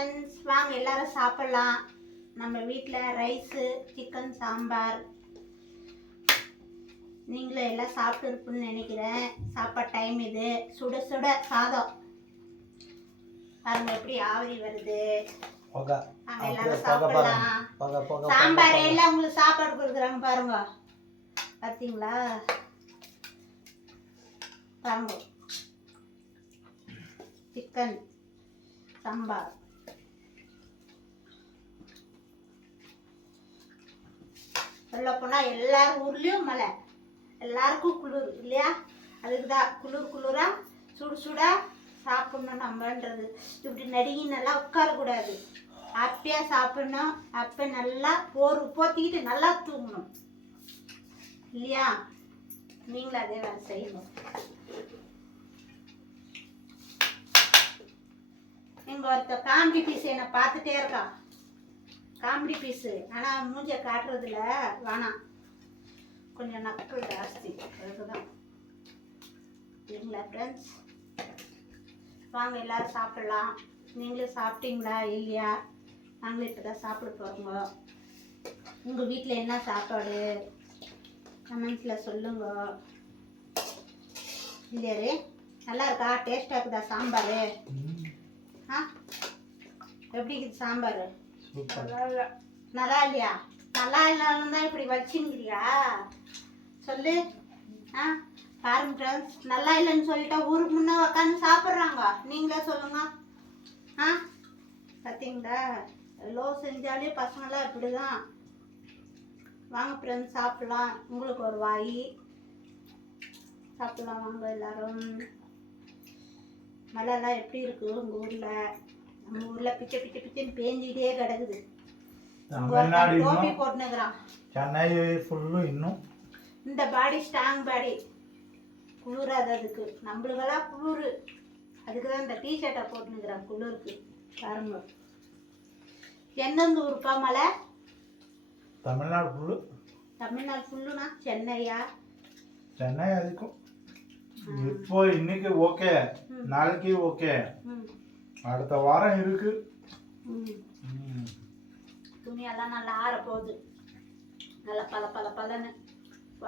Friends, வாங்க எல்லாரும் சாப்பிடலாம். நம்ம வீட்டில் ரைஸு, சிக்கன், சாம்பார். நீங்களும் எல்லாம் சாப்பிட்டுருப்புன்னு நினைக்கிறேன். சாப்பாடு டைம் இது. சுட சுட சாதம் பாருங்க எப்படி ஆவரி வருது. எல்லாரும் சாப்பிடலாம். சாம்பார் எல்லாம் உங்களுக்கு சாப்பாடு கொடுக்குறாங்க பாருங்க. பார்த்தீங்களா? பாருங்க, சிக்கன் சாம்பார். சொல்ல போனால் எல்லாரும் ஊர்லேயும் மழை, எல்லாருக்கும் குளிர் இல்லையா? அதுக்கு தான் குளிரா சுடு சுடா சாப்பிடணும் நம்மன்றது. இப்படி நடுங்கி நல்லா உட்காரக்கூடாது, ஹாப்பியாக சாப்பிடணும். அப்போ நல்லா போத்திக்கிட்டு நல்லா தூங்கணும் இல்லையா? நீங்களும் அதே வேலை செய்யணும். எங்க ஒருத்த காமெடி பீஸ் என்னை பார்த்துட்டே இருக்கான். காமெடி பீஸு, ஆனால் மூஞ்ச காட்டுறதுல வேணாம், கொஞ்சம் நக்கல் ஜாஸ்தி. அதுதான் இல்லைங்களா ஃப்ரெண்ட்ஸ்? வாங்க எல்லாரும் சாப்பிடலாம். நீங்களும் சாப்பிட்டீங்களா இல்லையா? நாங்களும் இப்போ தான் சாப்பிட போகிறோங்க. உங்கள் வீட்டில் என்ன சாப்பாடு கமெண்ட்ஸில் சொல்லுங்க. இல்லையாரு நல்லா இருக்கா? டேஸ்டாக இருக்குதா சாம்பார்? ஆ, எப்படி இருக்குது சாம்பார்? நல்லா இல்லையா? நல்லா இல்லாமல் தான் இப்படி வச்சுங்கிறியா? சொல்லு. ஆ பாருங்க ஃப்ரெண்ட்ஸ், நல்லா இல்லைன்னு சொல்லிட்டா ஊருக்கு முன்னே உட்காந்து சாப்பிட்றாங்க. நீங்களே சொல்லுங்க. ஆ பார்த்தீங்களா? எவ்வளோ செஞ்சாலே பசங்களாம் இப்படி தான். வாங்க ஃப்ரெண்ட்ஸ் சாப்பிட்லாம். உங்களுக்கு ஒரு வாய் சாப்பிட்லாம் வாங்க எல்லாரும். மழைலாம் எப்படி இருக்குது உங்கள் ஊரில்? நம்ம ஊரில் பிச்சை பிச்சைன்னு பேஞ்சிக்கிட்டே கிடக்குது. டோப்பி போட்டுனுக்குறான். சென்னை ஃபுல்லும் இன்னும் இந்த பாடி ஸ்ட்ராங் பாடி குளிராது. அதுக்கு நம்மளுக்கெல்லாம் குளிர், அதுக்கு தான் இந்த டிஷர்ட்டை போட்டுனுக்குறான் குளிருக்கு. பாருங்க, எந்தெந்த ஊருப்பா மழை? தமிழ்நாடு ஃபுல்லு. தமிழ்நாடு ஃபுல்லுனா சென்னையா? சென்னை அதிகம். இப்போ இன்னைக்கு ஓகே, நாளைக்கு ஓகே, அடுத்த வாரம் இருக்கு. துணியெல்லாம் நல்லா ஆற போகுது. நல்லா பலன்னு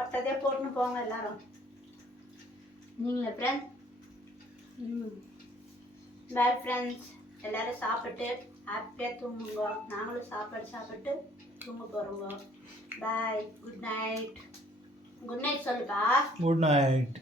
ஒட்டதே போட்டுன்னு போங்க எல்லாரும். நீங்களே ஃப்ரெண்ட்ஸ்? பாய் ஃப்ரெண்ட்ஸ், எல்லாரும் சாப்பிட்டு ஹாப்பியாக தூங்குங்க. நாங்களும் சாப்பிட்டு தூங்க போகிறோங்க. பாய், குட் நைட். குட் நைட் சொல்லுப்பா. Good night.